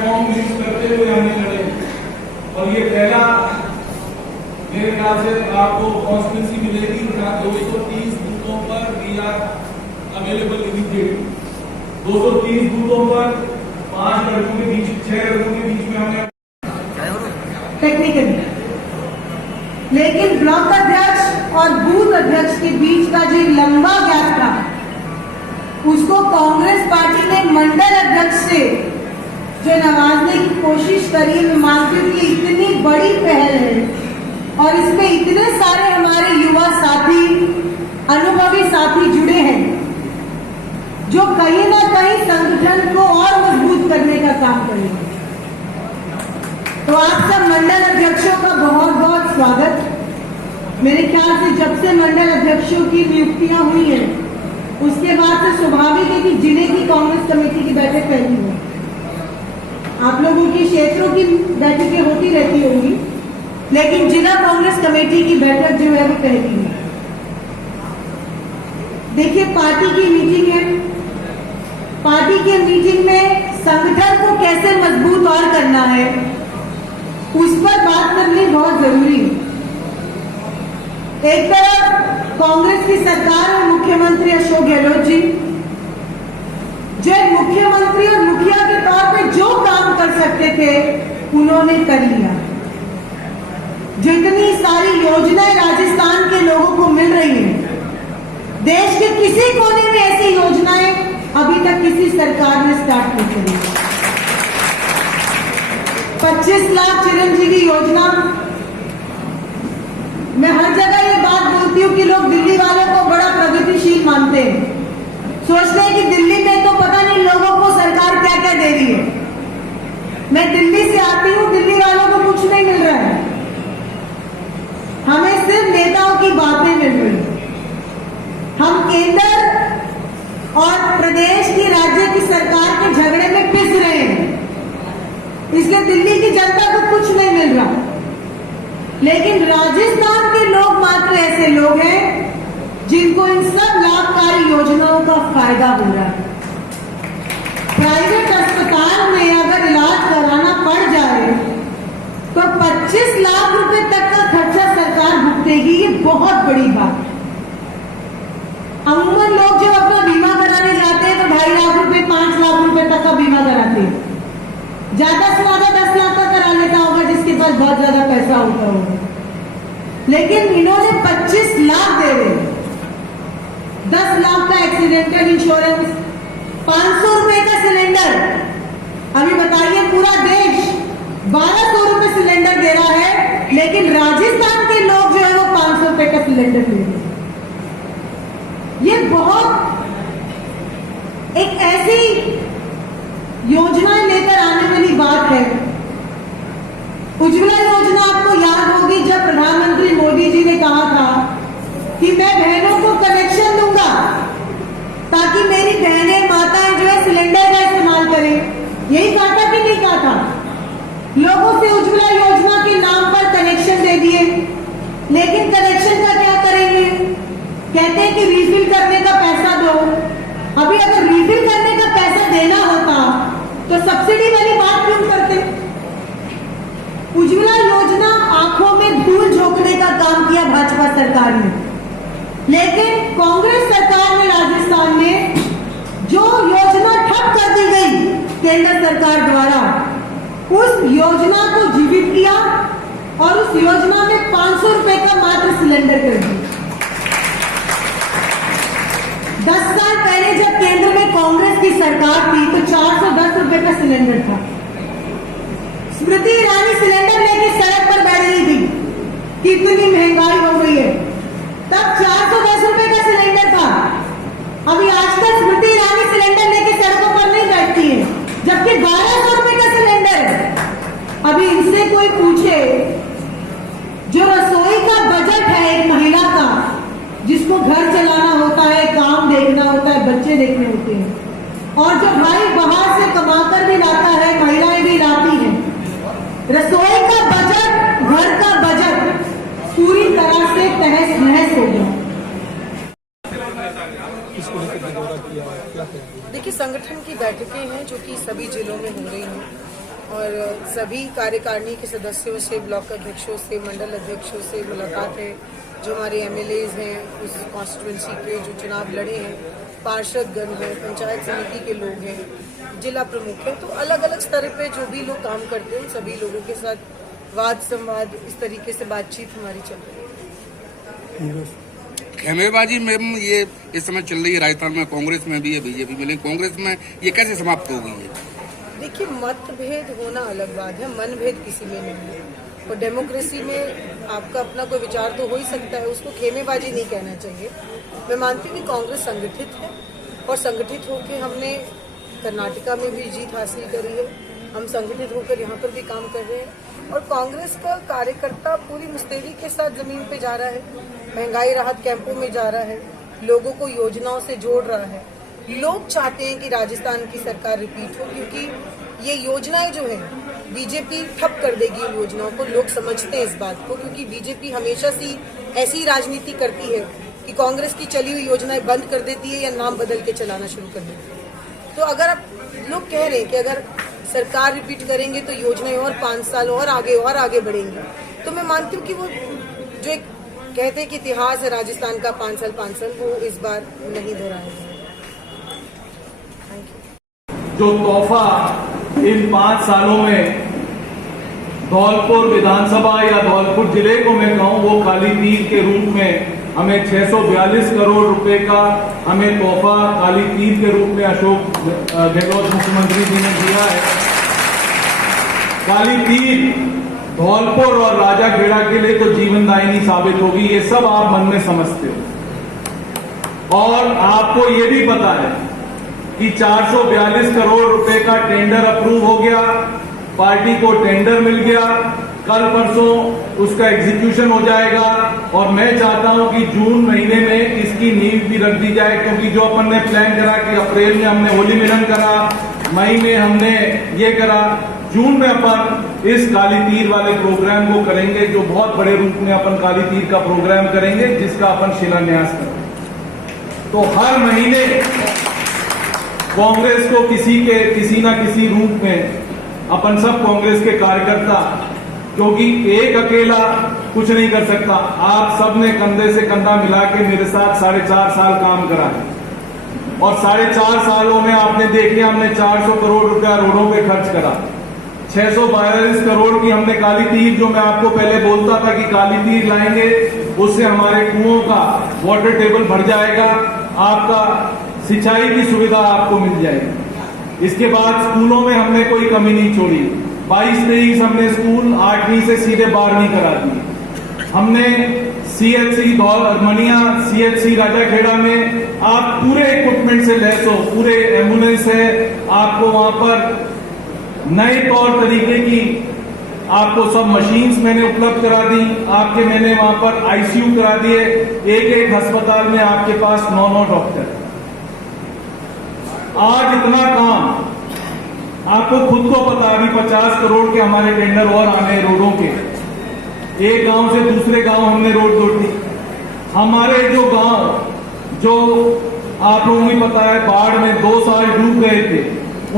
Platform use करते हुए हमने लड़े और ये पहला मेरे ख्याल से आपको कॉन्स्टिट्यूंसी मिलेगी जहाँ 230 बूथों पर वी आर अवेलेबल इमीडिएटली। 230 बूथों पर 5 लड़कों के बीच 6 लड़कों के बीच में हमने टेक्निकली, लेकिन ब्लॉक अध्यक्ष और बूथ अध्यक्ष के बीच का जो लंबा गैप था उसको कांग्रेस पार्टी ने मंडल अध्यक्ष से जो नवाजने की कोशिश करी। मैं मानती हूँ कि इतनी बड़ी पहल है और इसमें इतने सारे हमारे युवा साथी, अनुभवी साथी जुड़े हैं जो कहीं ना कहीं संगठन को और मजबूत करने का काम करेंगे। तो आप सब मंडल अध्यक्षों का बहुत बहुत स्वागत। मेरे ख्याल से जब से मंडल अध्यक्षों की नियुक्तियां हुई हैं उसके बाद से स्वाभाविक है कि जिले की कांग्रेस कमेटी की बैठक पहली हो। आप लोगों की क्षेत्रों की बैठकें होती रहती होंगी, लेकिन जिला कांग्रेस कमेटी की बैठक जो है वो पहली है। देखिए, पार्टी की मीटिंग है, पार्टी की मीटिंग में संगठन को कैसे मजबूत और करना है उस पर बात करनी बहुत जरूरी है। एक तरफ कांग्रेस की सरकार और मुख्यमंत्री अशोक गहलोत जी जो एक मुख्यमंत्री और मुखिया के तौर पे जो काम कर सकते थे उन्होंने कर लिया। जितनी सारी योजनाएं राजस्थान के लोगों को मिल रही हैं, देश के किसी कोने में ऐसी योजनाएं अभी तक किसी सरकार ने स्टार्ट नहीं करी। 25 लाख चिरंजीवी योजना, मैं हर जगह ये बात बोलती हूँ कि लोग दिल्ली वालों को बड़ा प्रगतिशील मानते हैं, सोचते हैं कि दिल्ली में तो पता नहीं लोगों को सरकार क्या क्या दे रही है। मैं दिल्ली से आती हूँ, दिल्ली वालों को कुछ नहीं मिल रहा है, हमें सिर्फ नेताओं की बातें मिल रही हैं। हम केंद्र और प्रदेश की, राज्य की सरकार के झगड़े में पिस रहे हैं, इसलिए दिल्ली की जनता को कुछ नहीं मिल रहा। लेकिन राजस्थान के लोग मात्र ऐसे लोग हैं जिनको इन सब लाभकारी योजनाओं का फायदा हो रहा है। प्राइवेट अस्पताल में अगर इलाज कराना पड़ जाए तो 25 लाख रुपए तक का खर्चा सरकार भुगतेगी। ये बहुत बड़ी बात है। अमूमन लोग जब अपना बीमा कराने जाते हैं तो 2.5 लाख रुपए, 5 लाख रुपए तक का बीमा कराते हैं। ज्यादा से ज्यादा 10 लाख का करा लेता होगा जिसके पास बहुत ज्यादा पैसा होता होगा, लेकिन इन्होंने 25 लाख दे रहे, 10 लाख का एक्सीडेंटल इंश्योरेंस, 500 रुपए का सिलेंडर। अभी बताइए, पूरा देश 1200 रुपए सिलेंडर दे रहा है, लेकिन राजस्थान के लोग जो है वो 500 रुपए का सिलेंडर ले रहे हैं। ये बहुत एक ऐसी योजनाएं लेकर आने वाली बात है। उज्ज्वला योजना आपको याद होगी, जब प्रधानमंत्री मोदी जी ने कहा था कि मैं बहनों को कनेक्शन दूंगा ताकि मेरी बहनें, माताएं जो है सिलेंडर का इस्तेमाल करें। यही कहा था कि नहीं कहा था? लोगों से उज्ज्वला योजना के नाम पर कनेक्शन दे दिए, लेकिन कनेक्शन का क्या करेंगे? कहते हैं कि रिफिल करने का पैसा दो। अभी अगर रिफिल करने का पैसा देना होता तो सब्सिडी वाली बात क्यों करते? उज्ज्वला योजना आंखों में धूल झोंकने का काम किया भाजपा सरकार ने, लेकिन कांग्रेस सरकार ने राजस्थान में जो योजना ठप कर दी गई केंद्र सरकार द्वारा, उस योजना को जीवित किया और उस योजना में 500 रुपए का मात्र सिलेंडर कर दिया। 10 साल पहले जब केंद्र में कांग्रेस की सरकार थी तो 410 रुपए का सिलेंडर था। स्मृति ईरानी सिलेंडर लेके सड़क पर बैठ रही थी कि इतनी महंगाई हो गई है, तब 410 रुपए का सिलेंडर था। अभी आज तक स्मृति ईरानी सिलेंडर लेके सड़कों पर नहीं बैठती है, जबकि 1200 रुपए का सिलेंडर है। अभी इनसे कोई पूछे, जो रसोई का बजट है एक महिला का, जिसको घर चलाना होता है, काम देखना होता है, बच्चे देखने होते हैं, और जो भाई बाहर से कमाकर भी लाता है, महिलाएं भी लाती हैं, रसोई का बजट, घर का बजट पूरी तरह से तहस नहस हो गया। देखिए, संगठन की बैठकें हैं जो कि सभी जिलों में हो रही हैं। और सभी कार्यकारिणी के सदस्यों से, ब्लॉक अध्यक्षों से, मंडल अध्यक्षों से मुलाकात है। जो हमारे एमएलएज हैं उस कॉन्स्टिट्यूंसी के जो चुनाव लड़े हैं, पार्षदगण हैं, पंचायत समिति के लोग हैं, जिला प्रमुख हैं, तो अलग अलग स्तर पे जो भी लोग काम करते हैं उन सभी लोगों के साथ वाद संवाद, इस तरीके से बातचीत हमारी चल रही है। खेमेबाजी मैम ये इस समय चल रही है राजस्थान में, कांग्रेस में भी है, बीजेपी में, लेकिन कांग्रेस में ये कैसे समाप्त हो गई है? देखिए, मतभेद होना अलग बात है, मनभेद किसी में नहीं है। और डेमोक्रेसी में आपका अपना कोई विचार तो हो ही सकता है, उसको खेमेबाजी नहीं कहना चाहिए। मैं मानती हूँ कि कांग्रेस संगठित है और संगठित होकर हमने कर्नाटका में भी जीत हासिल करी है। हम संगठित होकर यहाँ पर भी काम कर रहे हैं और कांग्रेस का कार्यकर्ता पूरी मुस्तैदी के साथ जमीन पे जा रहा है, महंगाई राहत कैंपों में जा रहा है, लोगों को योजनाओं से जोड़ रहा है। लोग चाहते हैं कि राजस्थान की सरकार रिपीट हो, क्योंकि ये योजनाएं जो है बीजेपी ठप कर देगी इन योजनाओं को। लोग समझते हैं इस बात को, क्योंकि बीजेपी हमेशा से ऐसी राजनीति करती है कि कांग्रेस की चली हुई योजनाएं बंद कर देती है या नाम बदल के चलाना शुरू कर देती है। तो अगर आप लोग कह रहे हैं कि अगर सरकार रिपीट करेंगे तो योजनाएं और 5 साल और आगे बढ़ेंगी, तो मैं मानती हूँ कि वो जो एक कहते हैं कि इतिहास है राजस्थान का 5 साल, वो इस बार नहीं दोहराएंगे। जो तोहफा इन 5 सालों में धौलपुर विधानसभा या धौलपुर जिले को मैं कहूं, वो काली तीर के रूप में हमें 642 करोड़ रुपए का हमें तोहफा काली तीर के रूप में अशोक गहलोत मुख्यमंत्री जी ने दिया है। काली तीर धौलपुर और राजाखेड़ा के लिए तो जीवनदायिनी साबित होगी, ये सब आप मन में समझते हो। और आपको ये भी पता है कि 442 करोड़ रुपए का टेंडर अप्रूव हो गया, पार्टी को टेंडर मिल गया, कल परसों उसका एग्जीक्यूशन हो जाएगा और मैं चाहता हूं कि जून महीने में इसकी नींव भी रख दी जाए, क्योंकि जो अपन ने प्लान करा कि अप्रैल में हमने होली मिलन करा, मई में हमने ये करा, जून में अपन इस काली तीर वाले प्रोग्राम को करेंगे, जो बहुत बड़े रूप में अपन काली तीर का प्रोग्राम करेंगे, जिसका अपन शिलान्यास करेंगे। तो हर महीने कांग्रेस को किसी ना किसी रूप में अपन सब कांग्रेस के कार्यकर्ता, क्योंकि एक अकेला कुछ नहीं कर सकता, आप सब ने कंधे से कंधा मिला के मेरे साथ 4.5 साल काम करा है और 4.5 सालों में आपने देखे हमने 400 करोड़ रुपया रोडों पे खर्च करा, 642 करोड़ की हमने काली तीर, जो मैं आपको पहले बोलता था कि काली तीर लाएंगे उससे हमारे कुओं का वाटर टेबल भर जाएगा, आपका सिंचाई की सुविधा आपको मिल जाएगी। इसके बाद स्कूलों में हमने कोई कमी नहीं छोड़ी, 22-23 हमने स्कूल 8वीं से सीधे 12वीं करा दी। हमने CHC मनिया, CHC राजाखेड़ा में आप पूरे इक्विपमेंट से लैस हो, पूरे एम्बुलेंस है, आपको वहां पर नए तौर तरीके की आपको सब मशीन्स मैंने उपलब्ध करा दी, आपके मैंने वहां पर ICU करा दिए, एक अस्पताल में आपके पास 9 डॉक्टर। आज इतना काम आपको खुद को पता, अभी 50 करोड़ के हमारे टेंडर और आने रोडों के, एक गांव से दूसरे गांव हमने रोड जोड़ी। हमारे जो गांव जो आप लोगों को पता है बाढ़ में 2 साल डूब गए थे,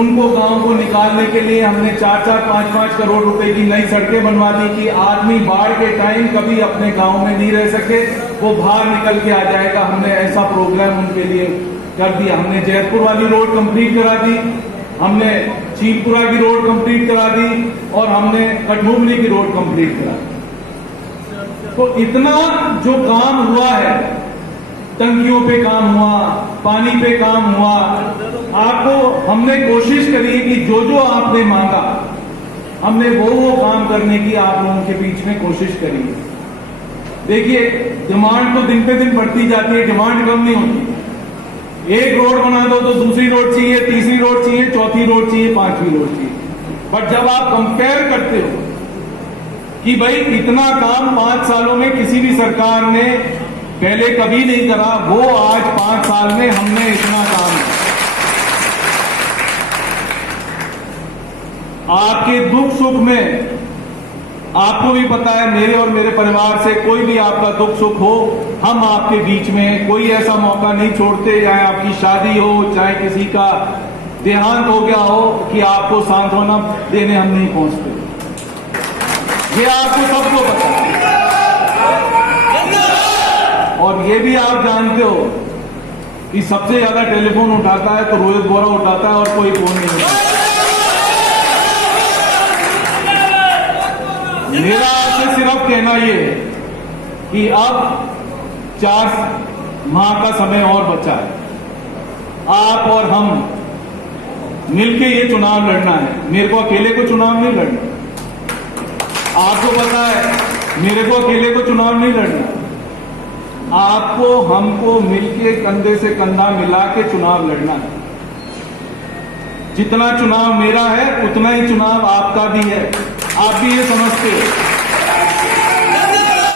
उनको गांव को निकालने के लिए हमने 4-4, 5-5 करोड़ रुपए की नई सड़कें बनवा दी कि आदमी बाढ़ के टाइम कभी अपने गांव में नहीं रह सके, वो बाहर निकल के आ जाएगा। हमने ऐसा प्रोग्राम उनके लिए कर दिया। हमने जयपुर वाली रोड कंप्लीट करा दी, हमने चीनपुरा की रोड कंप्लीट करा दी और हमने कठमुमली की रोड कंप्लीट करा दी। तो इतना जो काम हुआ है, टंकियों पे काम हुआ, पानी पे काम हुआ, आपको हमने कोशिश करी कि जो आपने मांगा हमने वो काम करने की आप लोगों के बीच में कोशिश करी। देखिए, डिमांड तो दिन पे दिन बढ़ती जाती है, डिमांड कम नहीं होती। एक रोड बना दो तो दूसरी रोड चाहिए, तीसरी रोड चाहिए, चौथी रोड चाहिए, 5वीं रोड चाहिए। बट जब आप कंपेयर करते हो कि भाई इतना काम 5 सालों में किसी भी सरकार ने पहले कभी नहीं करा, वो आज 5 साल में हमने इतना काम किया। आपके दुख सुख में आपको भी पता है, मेरे और मेरे परिवार से कोई भी आपका दुख सुख हो, हम आपके बीच में कोई ऐसा मौका नहीं छोड़ते, चाहे आपकी शादी हो, चाहे किसी का देहांत हो गया हो कि आपको सांत्वना देने हम नहीं पहुंचते। ये आपको सबको पता है और ये भी आप जानते हो कि सबसे ज्यादा टेलीफोन उठाता है तो रोहित बोरा उठाता है और कोई फोन नहीं उठाता। मेरा आपसे सिर्फ कहना ये है कि अब 4 माह का समय और बचा है। आप और हम मिलके ये चुनाव लड़ना है। मेरे को अकेले को चुनाव नहीं लड़ना, आपको पता है मेरे को अकेले को चुनाव नहीं लड़ना। आपको हमको मिलके कंधे से कंधा मिला के चुनाव लड़ना है। जितना चुनाव मेरा है उतना ही चुनाव आपका भी है। आप भी ये समझते हो।